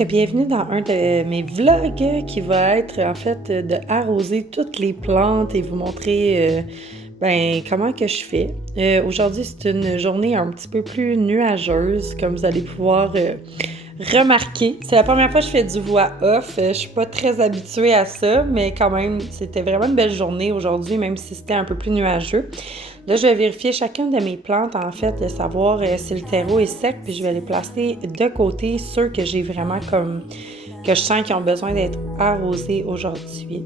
Donc, bienvenue dans un de mes vlogs qui va être en fait de arroser toutes les plantes et vous montrer comment que je fais. Aujourd'hui, c'est une journée un petit peu plus nuageuse, comme vous allez pouvoir remarquer. C'est la première fois que je fais du voix off. Je suis pas très habituée à ça, mais quand même, c'était vraiment une belle journée aujourd'hui, même si c'était un peu plus nuageux. Là, je vais vérifier chacune de mes plantes, en fait, de savoir si le terreau est sec, puis je vais les placer de côté, ceux que j'ai vraiment que je sens qu'ils ont besoin d'être arrosés aujourd'hui.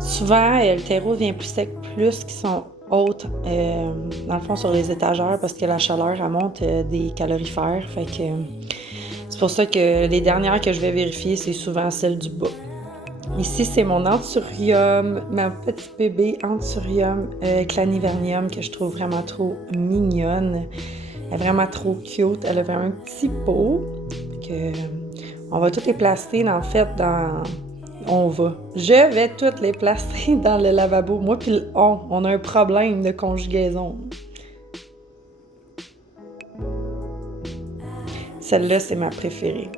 Souvent, le terreau devient plus sec plus qu'ils sont hautes, dans le fond, sur les étagères, parce que la chaleur, elle monte des calorifères, fait que c'est pour ça que les dernières que je vais vérifier, c'est souvent celles du bas. Ici, c'est mon anthurium, ma petite bébé anthurium clanivernium que je trouve vraiment trop mignonne. Elle est vraiment trop cute. Elle avait un petit pot. On va toutes les placer, en fait, dans... Je vais toutes les placer dans le lavabo. Moi puis le on a un problème de conjugaison. Celle-là, c'est ma préférée.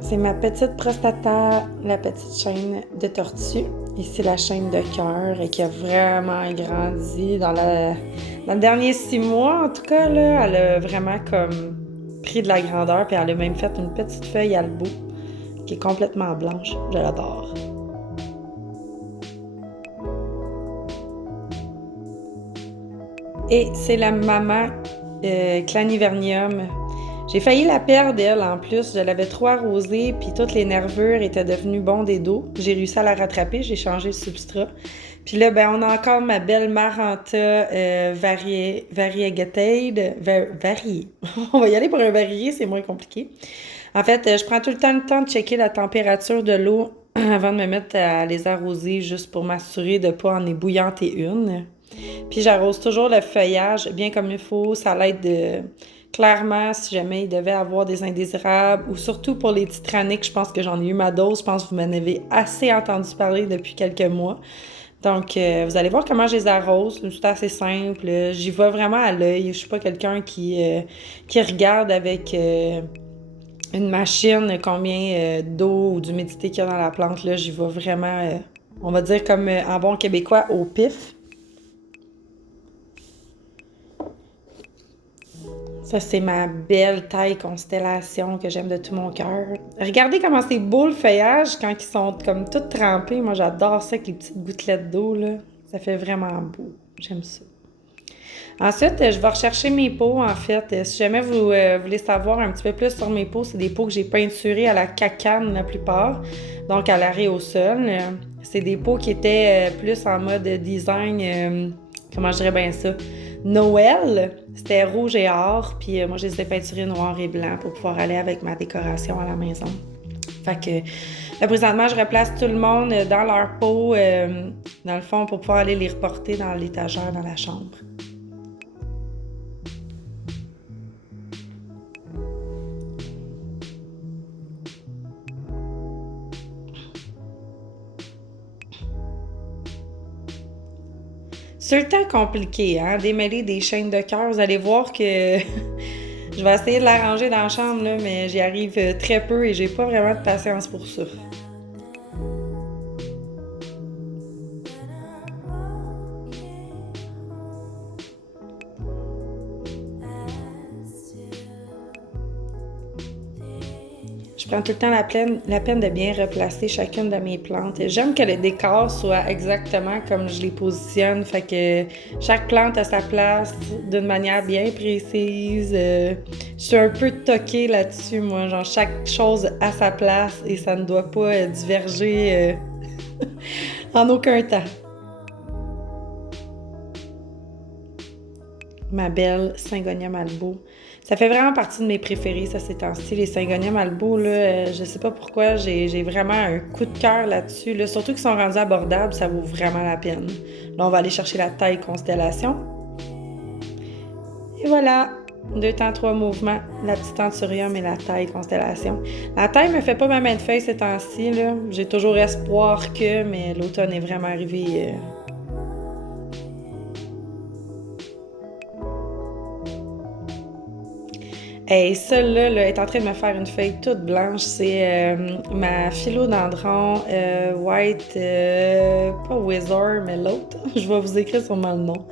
C'est ma petite prostata, la petite chaîne de tortue. Ici, la chaîne de cœur et qui a vraiment grandi dans les derniers 6 mois. En tout cas, là, elle a vraiment comme pris de la grandeur puis elle a même fait une petite feuille à le bout qui est complètement blanche. Je l'adore. Et c'est la maman clanivernium. J'ai failli la perdre, elle, en plus. Je l'avais trop arrosée, puis toutes les nervures étaient devenues bondées d'eau. J'ai réussi à la rattraper, j'ai changé le substrat. Puis là, on a encore ma belle Maranta variée. On va y aller pour un varié, c'est moins compliqué. En fait, je prends tout le temps de checker la température de l'eau avant de me mettre à les arroser, juste pour m'assurer de ne pas en ébouillanter une. Puis j'arrose toujours le feuillage bien comme il faut. Ça l'aide de... Clairement, si jamais il devait avoir des indésirables, ou surtout pour les titraniques, je pense que j'en ai eu ma dose. Je pense que vous m'en avez assez entendu parler depuis quelques mois. Donc, vous allez voir comment je les arrose. C'est assez simple. J'y vais vraiment à l'œil. Je suis pas quelqu'un qui regarde avec une machine combien d'eau ou d'humidité qu'il y a dans la plante. Là, j'y vais vraiment, on va dire comme en bon québécois, au pif. Ça, c'est ma belle taille constellation que j'aime de tout mon cœur. Regardez comment c'est beau le feuillage quand ils sont comme tout trempés. Moi, j'adore ça avec les petites gouttelettes d'eau, là. Ça fait vraiment beau. J'aime ça. Ensuite, je vais rechercher mes pots, en fait. Si jamais vous voulez savoir un petit peu plus sur mes pots, c'est des pots que j'ai peinturés à la cacane la plupart, donc à l'arrêt au sol. C'est des pots qui étaient plus en mode design, comment je dirais bien ça, Noël. C'était rouge et or, puis moi, je les ai peinturés noir et blanc pour pouvoir aller avec ma décoration à la maison. Fait que là, présentement, je replace tout le monde dans leur pot, dans le fond, pour pouvoir aller les reporter dans l'étagère dans la chambre. C'est le temps compliqué, hein, démêler des chaînes de cœur. Vous allez voir que je vais essayer de l'arranger dans la chambre, là, mais j'y arrive très peu et j'ai pas vraiment de patience pour ça. Je prends tout le temps la peine de bien replacer chacune de mes plantes. J'aime que le décor soit exactement comme je les positionne, fait que chaque plante a sa place d'une manière bien précise. Je suis un peu toquée là-dessus, moi, genre chaque chose a sa place et ça ne doit pas diverger en aucun temps. Ma belle Syngonium albo. Ça fait vraiment partie de mes préférés, ça, ces temps-ci. Les Syngonium albo, là, je sais pas pourquoi, j'ai vraiment un coup de cœur là-dessus. Là. Surtout qu'ils sont rendus abordables, ça vaut vraiment la peine. Là, on va aller chercher la taille constellation. Et voilà, 2 temps 3 mouvements, la petite anthurium et la taille constellation. La taille me fait pas ma main de feuille ces temps-ci, là. J'ai toujours espoir mais l'automne est vraiment arrivé... Et celle-là là, est en train de me faire une feuille toute blanche. C'est ma philodendron white, pas wizard, mais l'autre. Je vais vous écrire sûrement le nom.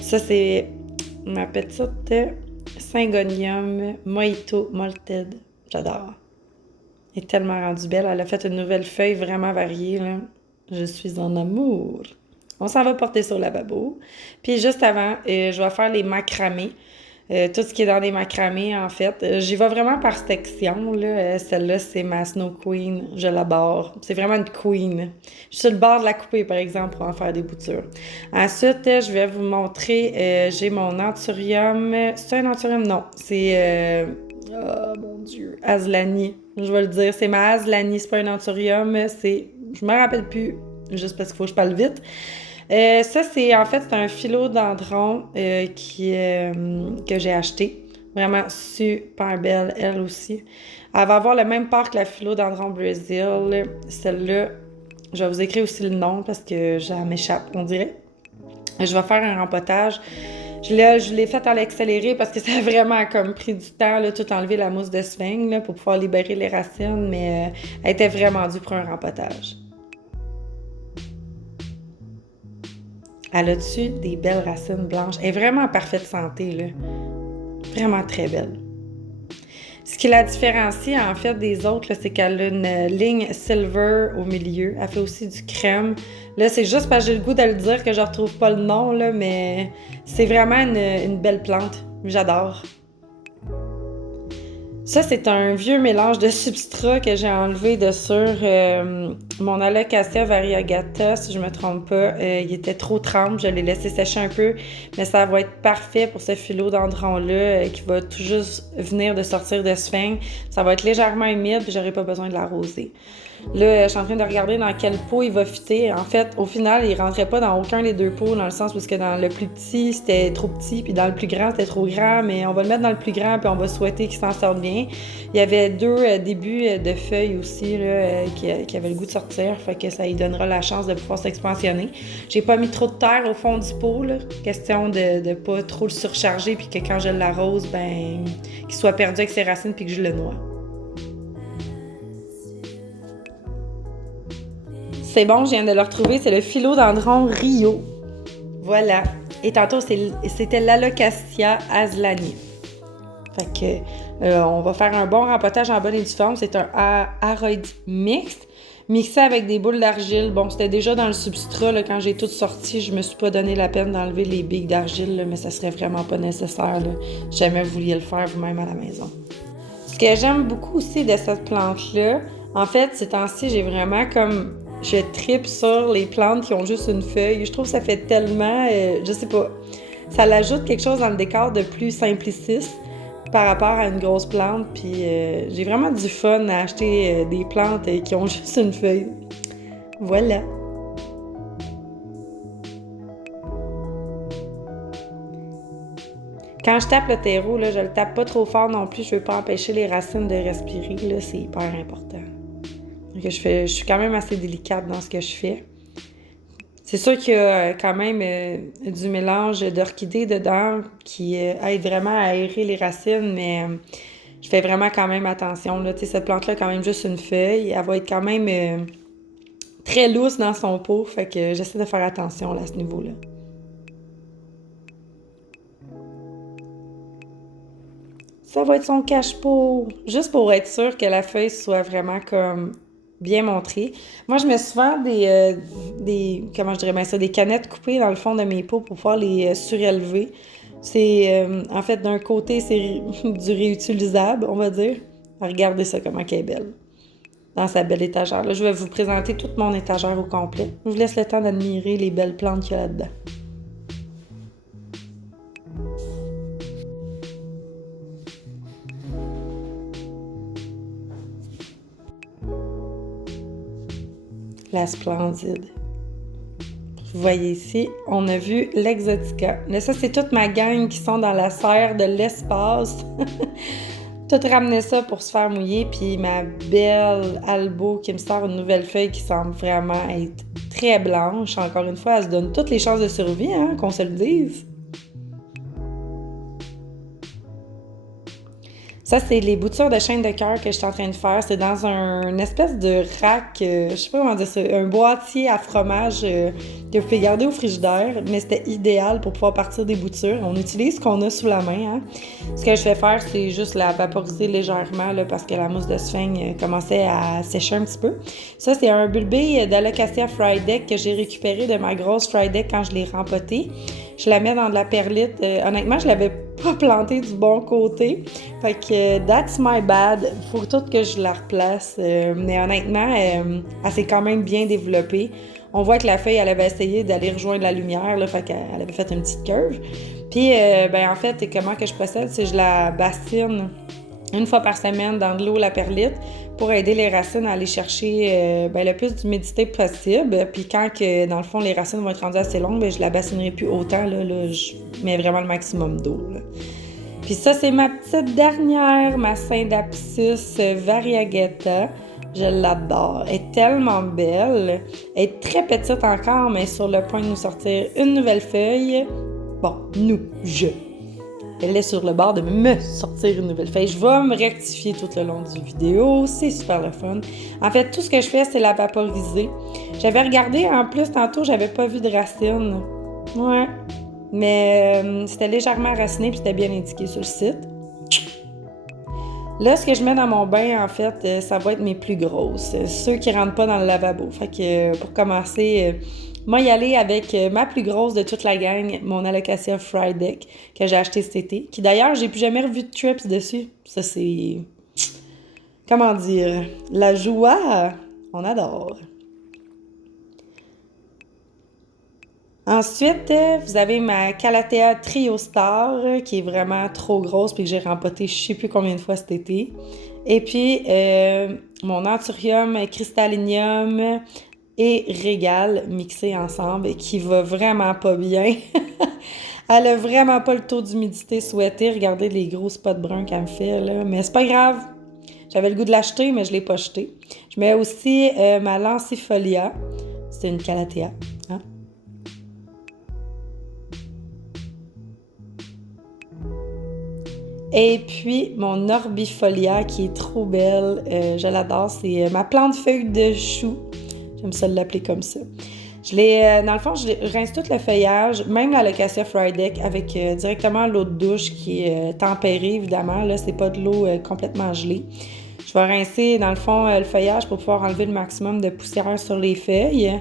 Ça, c'est ma petite Syngonium Mojito Malted. J'adore. Elle est tellement rendue belle. Elle a fait une nouvelle feuille vraiment variée, là. Je suis en amour. On s'en va porter sur la babo. Puis juste avant, je vais faire les macramés. Tout ce qui est dans des macramés, en fait. J'y vais vraiment par section, là. Celle-là, c'est ma Snow Queen. Je l'adore. C'est vraiment une queen. Je suis sur le bord de la couper, par exemple, pour en faire des boutures. Ensuite, je vais vous montrer, j'ai mon anthurium. C'est un anthurium? Non. C'est, oh mon Dieu, Aslanie. Je vais le dire. C'est ma Aslanie. C'est pas un anthurium. Je me rappelle plus, juste parce qu'il faut que je parle vite. Ça, c'est un philodendron que j'ai acheté. Vraiment super belle, elle aussi. Elle va avoir le même port que la philodendron Brésil. Celle-là, je vais vous écrire aussi le nom parce que ça m'échappe, on dirait. Je vais faire un rempotage. Je l'ai fait à l'accéléré parce que ça a vraiment comme pris du temps, là, tout enlever la mousse de sphinx là, pour pouvoir libérer les racines, mais elle était vraiment due pour un rempotage. Elle a dessus des belles racines blanches. Elle est vraiment en parfaite santé, là. Vraiment très belle. Ce qui la différencie, en fait, des autres, là, c'est qu'elle a une ligne silver au milieu. Elle fait aussi du crème. Là, c'est juste parce que j'ai le goût de le dire que je retrouve pas le nom, là, mais c'est vraiment une belle plante. J'adore. Ça, c'est un vieux mélange de substrat que j'ai enlevé de sur mon Alocasia variegata, si je me trompe pas. Il était trop trempe, je l'ai laissé sécher un peu, mais ça va être parfait pour ce philodendron-là qui va tout juste venir de sortir de sphinx. Ça va être légèrement humide, puis j'aurai pas besoin de l'arroser. Là, je suis en train de regarder dans quel pot il va fitter. En fait, au final, il rentrait pas dans aucun des deux pots, dans le sens où dans le plus petit, c'était trop petit, puis dans le plus grand, c'était trop grand, mais on va le mettre dans le plus grand, puis on va souhaiter qu'il s'en sorte bien. Il y avait deux débuts de feuilles aussi là, qui avaient le goût de sortir, fait que ça lui donnera la chance de pouvoir s'expansionner. J'ai pas mis trop de terre au fond du pot, là. Question de pas trop le surcharger, puis que quand je l'arrose, ben qu'il soit perdu avec ses racines, puis que je le noie. C'est bon, je viens de le retrouver, c'est le philodendron Rio. Voilà. Et tantôt, c'était l'Alocasia Aslanie. Fait que, on va faire un bon rempotage en bonne et due forme. C'est un aroid mixte, mixé avec des boules d'argile. Bon, c'était déjà dans le substrat, là, quand j'ai tout sorti. Je me suis pas donné la peine d'enlever les billes d'argile, là, mais ça serait vraiment pas nécessaire, là, si jamais vous vouliez le faire vous-même à la maison. Ce que j'aime beaucoup aussi de cette plante-là, en fait, ces temps-ci, j'ai vraiment comme... Je tripe sur les plantes qui ont juste une feuille. Je trouve que ça fait tellement... je sais pas. Ça l'ajoute quelque chose dans le décor de plus simpliciste par rapport à une grosse plante. Puis j'ai vraiment du fun à acheter des plantes qui ont juste une feuille. Voilà. Quand je tape le terreau, là, je le tape pas trop fort non plus. Je veux pas empêcher les racines de respirer. Là, c'est hyper important. Donc, je suis quand même assez délicate dans ce que je fais. C'est sûr qu'il y a quand même du mélange d'orchidées dedans qui aide vraiment à aérer les racines, mais je fais vraiment quand même attention. Là. Cette plante-là a quand même juste une feuille. Elle va être quand même très lousse dans son pot, fait que j'essaie de faire attention là, à ce niveau-là. Ça va être son cache-pot, juste pour être sûr que la feuille soit vraiment comme bien montrée. Moi, je mets souvent comment je dirais bien ça, des canettes coupées dans le fond de mes pots pour pouvoir les surélever. C'est, en fait, d'un côté, c'est du réutilisable, on va dire. Regardez ça, comment elle est belle. Dans sa belle étagère. Là, je vais vous présenter toute mon étagère au complet. Je vous laisse le temps d'admirer les belles plantes qu'il y a là-dedans. La splendide. Vous voyez ici, on a vu l'Exotica. Là, ça, c'est toute ma gang qui sont dans la serre de l'espace. Tout ramener ça pour se faire mouiller. Puis ma belle Albo qui me sort une nouvelle feuille qui semble vraiment être très blanche. Encore une fois, elle se donne toutes les chances de survie, hein, qu'on se le dise. Ça, c'est les boutures de chaîne de cœur que je suis en train de faire. C'est dans une espèce de rack, je sais pas comment dire ça, un boîtier à fromage que vous pouvez garder au frigidaire, mais c'était idéal pour pouvoir partir des boutures. On utilise ce qu'on a sous la main, hein. Ce que je vais faire, c'est juste la vaporiser légèrement là, parce que la mousse de sphaigne commençait à sécher un petit peu. Ça, c'est un bulbé d'Alocasia Fried Egg que j'ai récupéré de ma grosse Fried Egg quand je l'ai rempotée. Je la mets dans de la perlite. Honnêtement, je l'avais pas plantée du bon côté. Fait que that's my bad. Faut tout que je la replace. Mais honnêtement, elle s'est quand même bien développée. On voit que la feuille, elle avait essayé d'aller rejoindre la lumière, là, fait qu'elle avait fait une petite curve. Puis, en fait, comment que je procède, c'est que je la bassine une fois par semaine dans de l'eau, la perlite, pour aider les racines à aller chercher le plus d'humidité possible. Puis quand, dans le fond, les racines vont être rendues assez longues, je la bassinerai plus autant. Là, je mets vraiment le maximum d'eau. Là. Puis ça, c'est ma petite dernière, ma Syndapsis variegata. Je l'adore. Elle est tellement belle. Elle est très petite encore, mais sur le point de nous sortir une nouvelle feuille. Bon, elle est sur le bord de me sortir une nouvelle feuille. Je vais me rectifier tout le long du vidéo. C'est super le fun. En fait, tout ce que je fais, c'est la vaporiser. J'avais regardé, en plus, tantôt, j'avais pas vu de racines. Ouais. Mais c'était légèrement raciné puis c'était bien indiqué sur le site. Là, ce que je mets dans mon bain, en fait, ça va être mes plus grosses. Ceux qui rentrent pas dans le lavabo. Fait que pour commencer, moi y aller avec ma plus grosse de toute la gang, mon Alocasia Fried Egg que j'ai acheté cet été. Qui d'ailleurs, j'ai plus jamais revu de trips dessus. Ça, c'est... Comment dire? La joie, on adore. Ensuite, vous avez ma Calathea Trio Star qui est vraiment trop grosse puis que j'ai rempoté je sais plus combien de fois cet été. Et puis, mon Anthurium Crystallinium et Régal mixés ensemble qui va vraiment pas bien. Elle a vraiment pas le taux d'humidité souhaité. Regardez les gros spots bruns qu'elle me fait, là. Mais c'est pas grave. J'avais le goût de l'acheter, mais je l'ai pas acheté. Je mets aussi ma Lancifolia. C'est une Calathea. Hein? Et puis, mon Orbifolia qui est trop belle. Je l'adore. C'est ma plante feuille de chou. J'aime ça l'appeler comme ça. Dans le fond, je rince tout le feuillage, même l'Alocasia Fried Egg, avec directement l'eau de douche qui est tempérée, évidemment. Là, c'est pas de l'eau complètement gelée. Je vais rincer, dans le fond, le feuillage pour pouvoir enlever le maximum de poussière sur les feuilles.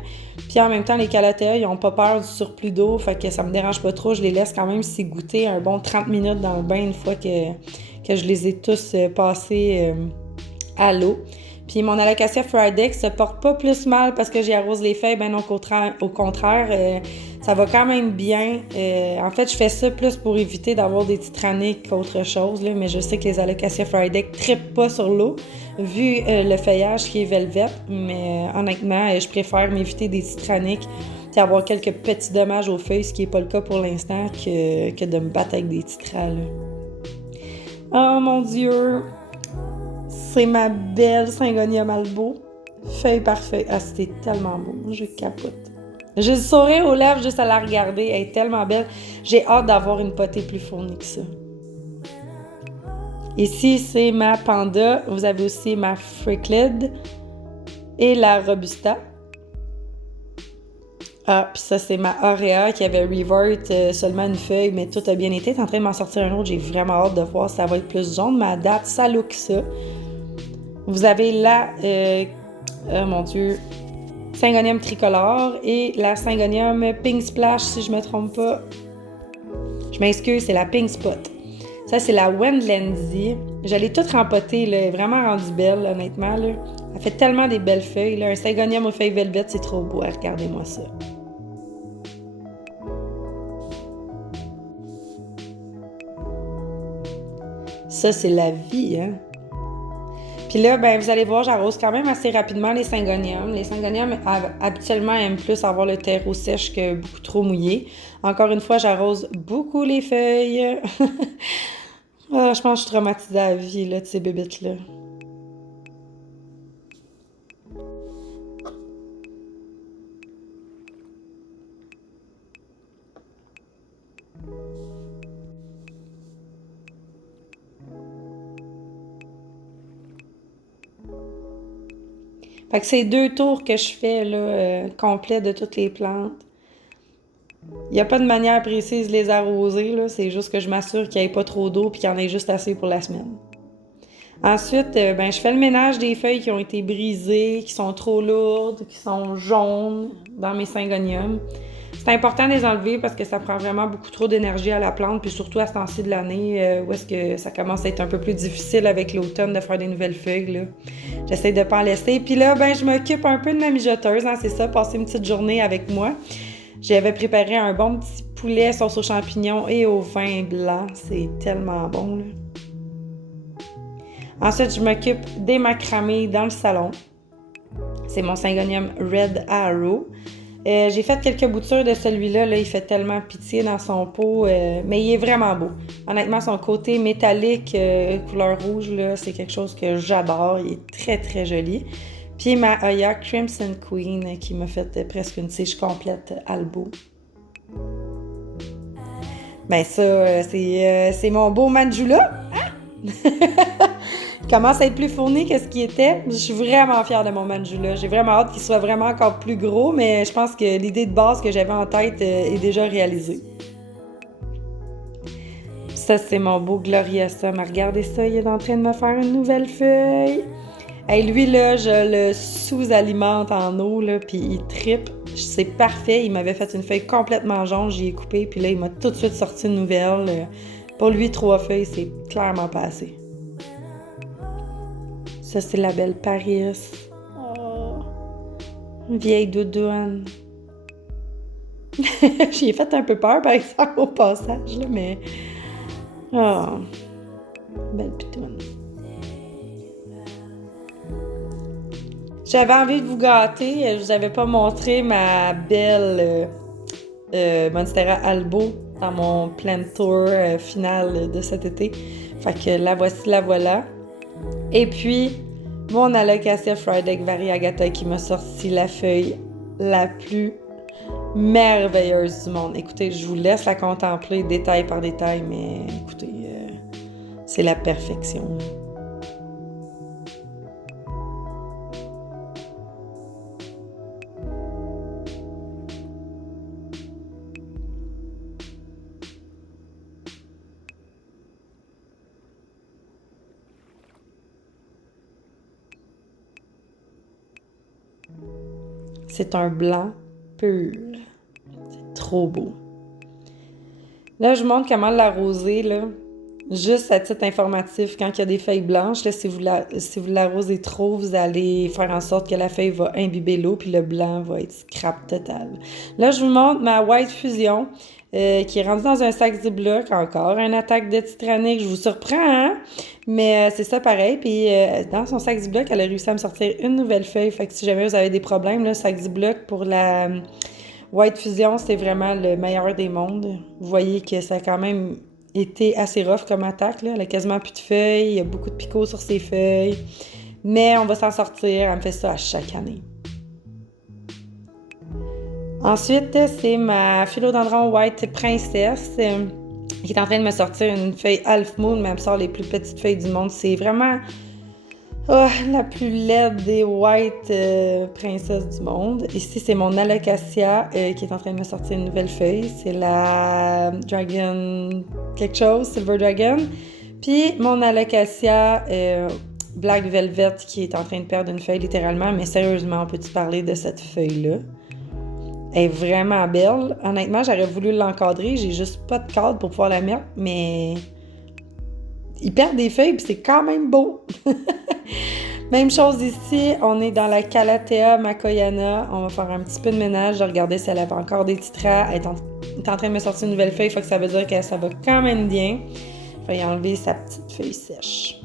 Puis en même temps, les Calathea, ils n'ont pas peur du surplus d'eau, fait que ça me dérange pas trop. Je les laisse quand même s'égoutter un bon 30 minutes dans le bain une fois que je les ai tous passés à l'eau. Puis mon Alocasia Fried Egg se porte pas plus mal parce que j'y arrose les feuilles, ben non, au contraire, ça va quand même bien. En fait, je fais ça plus pour éviter d'avoir des titraniques qu'autre chose, là, mais je sais que les Alocasia Fried Egg trippent pas sur l'eau, vu le feuillage qui est velvet, mais honnêtement, je préfère m'éviter des titraniques et avoir quelques petits dommages aux feuilles, ce qui n'est pas le cas pour l'instant, que de me battre avec des titrales. Oh mon Dieu! C'est ma belle Syngonia Malbo. Feuille par feuille. Ah, c'était tellement beau. Je capote. J'ai le sourire aux lèvres juste à la regarder. Elle est tellement belle. J'ai hâte d'avoir une potée plus fournie que ça. Ici, c'est ma Panda. Vous avez aussi ma Fricklid et la Robusta. Ah, puis ça, c'est ma Aurea qui avait revert seulement une feuille, mais tout a bien été. T'es en train de m'en sortir un autre. J'ai vraiment hâte de voir si ça va être plus jaune. Mais à date, ça look ça. Vous avez la, mon Dieu, Syngonium tricolore et la Syngonium Pink Splash, si je me trompe pas. Je m'excuse, c'est la Pink Spot. Ça, c'est la Wendlandsy. Je l'ai toute rempotée, là. Elle est vraiment rendue belle, honnêtement, là. Elle fait tellement des belles feuilles, là. Un Syngonium aux feuilles velvet, c'est trop beau. Regardez-moi ça. Ça, c'est la vie, hein? Puis là, ben, vous allez voir, j'arrose quand même assez rapidement les Syngoniums. Les Syngoniums, habituellement, aiment plus avoir le terreau sèche que beaucoup trop mouillé. Encore une fois, j'arrose beaucoup les feuilles. Ah, je pense que je suis traumatisée à la vie, là, de ces bébites-là. Fait que c'est 2 tours que je fais, là, complet de toutes les plantes. Il n'y a pas de manière précise de les arroser, là. C'est juste que je m'assure qu'il n'y ait pas trop d'eau puis qu'il y en ait juste assez pour la semaine. Ensuite, ben, je fais le ménage des feuilles qui ont été brisées, qui sont trop lourdes, qui sont jaunes dans mes syngoniums. C'est important de les enlever parce que ça prend vraiment beaucoup trop d'énergie à la plante, puis surtout à ce temps-ci de l'année où est-ce que ça commence à être un peu plus difficile avec l'automne de faire des nouvelles feuilles, là. J'essaie de pas en laisser. Puis là, ben, je m'occupe un peu de ma mijoteuse, hein, c'est ça, passer une petite journée avec moi. J'avais préparé un bon petit poulet sauce aux champignons et au vin blanc. C'est tellement bon, là. Ensuite, je m'occupe des macramés dans le salon. C'est mon syngonium Red Arrow. J'ai fait quelques boutures de celui-là. Là, il fait tellement pitié dans son pot, mais il est vraiment beau. Honnêtement, son côté métallique, couleur rouge, là, c'est quelque chose que j'adore. Il est très, très joli. Puis ma Oya Crimson Queen qui m'a fait presque une tige complète Albo. Ben ça, c'est mon beau Manjula. Hein? Il commence à être plus fourni que ce qu'il était. Je suis vraiment fière de mon Manjula. J'ai vraiment hâte qu'il soit vraiment encore plus gros, mais je pense que l'idée de base que j'avais en tête est déjà réalisée. Ça, c'est mon beau Gloriosa. Mais regardez ça, il est en train de me faire une nouvelle feuille. Hey, lui, là, je le sous-alimente en eau, là, puis il trippe. C'est parfait. Il m'avait fait une feuille complètement jaune, j'y ai coupé, puis là, il m'a tout de suite sorti une nouvelle. Pour lui, 3 feuilles, c'est clairement pas assez. Ça, c'est la belle Paris. Oh, une vieille doudoune. J'y ai fait un peu peur, par exemple, au passage, là, mais... Oh, belle pitoune. J'avais envie de vous gâter. Je vous avais pas montré ma belle Monstera Albo dans mon plant tour final de cet été. Fait que la voici, la voilà. Et puis, mon Alocasia Friday Variegata qui m'a sorti la feuille la plus merveilleuse du monde. Écoutez, je vous laisse la contempler détail par détail, mais écoutez, c'est la perfection. C'est un blanc pur. C'est trop beau. Là, je vous montre comment l'arroser, là. Juste à titre informatif, quand il y a des feuilles blanches, là, si vous l'arrosez trop, vous allez faire en sorte que la feuille va imbiber l'eau, puis le blanc va être scrap total. Là, je vous montre ma White Fusion, qui est rendue dans un sac Ziploc encore. Un attaque de Titanic, je vous surprends, hein? Mais c'est ça pareil. Puis dans son sac Ziploc, elle a réussi à me sortir une nouvelle feuille. Fait que si jamais vous avez des problèmes, le sac Ziploc pour la White Fusion, c'est vraiment le meilleur des mondes. Vous voyez que ça a quand même été assez rough comme attaque, là. Elle a quasiment plus de feuilles, il y a beaucoup de picots sur ses feuilles. Mais on va s'en sortir, elle me fait ça à chaque année. Ensuite, c'est ma Philodendron White Princesse qui est en train de me sortir une feuille Half Moon, mais elle me sort les plus petites feuilles du monde. C'est vraiment la plus laide des White princesses du monde. Ici, c'est mon Alocasia qui est en train de me sortir une nouvelle feuille. C'est la Dragon quelque chose, Silver Dragon. Puis mon Alocasia Black Velvet qui est en train de perdre une feuille littéralement. Mais sérieusement, peux-tu parler de cette feuille-là? Elle est vraiment belle. Honnêtement, j'aurais voulu l'encadrer. J'ai juste pas de cadre pour pouvoir la mettre, mais il perd des feuilles puis c'est quand même beau. Même chose ici, on est dans la Calathea Makoyana. On va faire un petit peu de ménage. Je regardais si elle avait encore des titras. Elle est en train de me sortir une nouvelle feuille, fait que ça veut dire que ça va quand même bien. Je vais y enlever sa petite feuille sèche.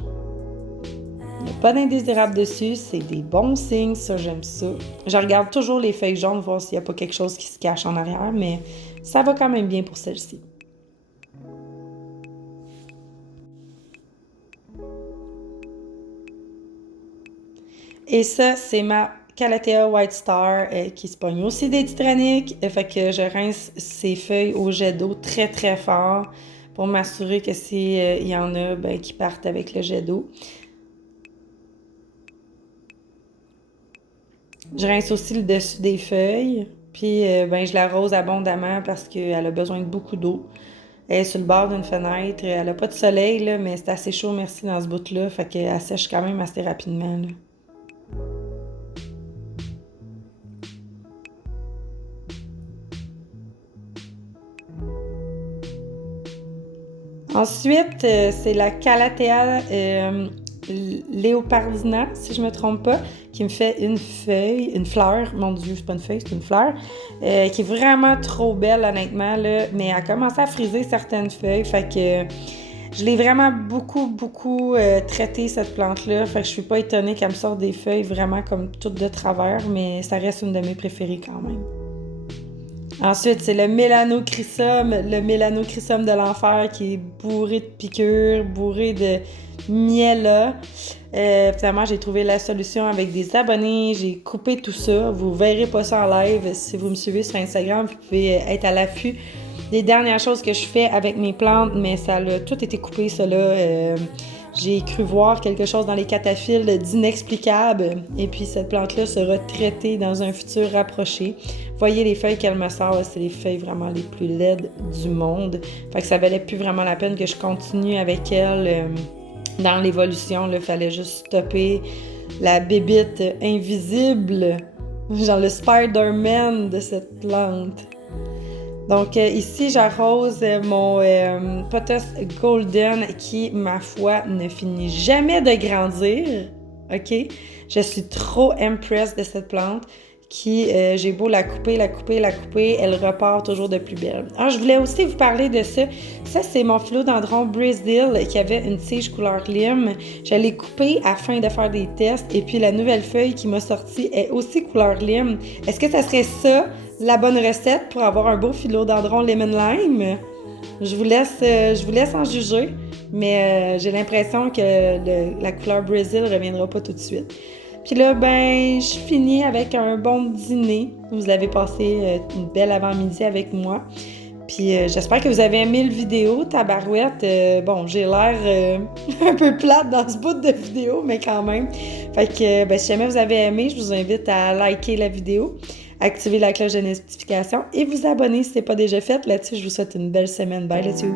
Il n'y a pas d'indésirable dessus, c'est des bons signes, ça j'aime ça. Je regarde toujours les feuilles jaunes, voir s'il n'y a pas quelque chose qui se cache en arrière, mais ça va quand même bien pour celle-ci. Et ça, c'est ma Calathea White Star qui se pogne aussi des titraniques. Fait que je rince ses feuilles au jet d'eau très très fort pour m'assurer que s'il y en a, qui partent avec le jet d'eau. Je rince aussi le dessus des feuilles. Puis, ben, je l'arrose abondamment parce qu'elle a besoin de beaucoup d'eau. Elle est sur le bord d'une fenêtre. Elle n'a pas de soleil, là, mais c'est assez chaud, merci, dans ce bout-là. Fait qu'elle sèche quand même assez rapidement, là. Ensuite, c'est la Calathea Leopardina, si je me trompe pas, qui me fait une fleur, mon Dieu, c'est pas une feuille, c'est une fleur, qui est vraiment trop belle, honnêtement, là, mais elle a commencé à friser certaines feuilles, fait que je l'ai vraiment beaucoup traité, cette plante-là, fait que je suis pas étonnée qu'elle me sorte des feuilles vraiment comme toutes de travers, mais ça reste une de mes préférées quand même. Ensuite, c'est le mélanochrysum de l'enfer qui est bourré de piqûres, bourré de miel. Finalement, j'ai trouvé la solution avec des abonnés. J'ai coupé tout ça. Vous verrez pas ça en live. Si vous me suivez sur Instagram, vous pouvez être à l'affût des dernières choses que je fais avec mes plantes, mais ça a tout été coupé, ça là. J'ai cru voir quelque chose dans les cataphiles d'inexplicable, et puis cette plante-là sera traitée dans un futur rapproché. Voyez les feuilles qu'elle me sort, c'est les feuilles vraiment les plus laides du monde. Fait que ça valait plus vraiment la peine que je continue avec elle dans l'évolution. Il fallait juste stopper la bébite invisible, genre le Spider-Man de cette plante. Donc ici, j'arrose mon pothos golden qui, ma foi, ne finit jamais de grandir. OK? Je suis trop impressed de cette plante qui, j'ai beau la couper, elle repart toujours de plus belle. Ah, je voulais aussi vous parler de ça. Ça, c'est mon philodendron Brazil qui avait une tige couleur lime. Je l'ai coupé afin de faire des tests, et puis la nouvelle feuille qui m'a sorti est aussi couleur lime. Est-ce que ça serait ça la bonne recette pour avoir un beau philodendron lemon lime? Je vous laisse en juger, mais j'ai l'impression que la couleur Brazil reviendra pas tout de suite. Puis là, ben, je finis avec un bon dîner. Vous avez passé une belle avant-midi avec moi. Puis j'espère que vous avez aimé le vidéo, tabarouette. Bon, j'ai l'air un peu plate dans ce bout de vidéo, mais quand même. Fait que ben, si jamais vous avez aimé, je vous invite à liker la vidéo, activer la cloche de notification et vous abonner si ce n'est pas déjà fait. Là-dessus, je vous souhaite une belle semaine. Bye, là-dessus.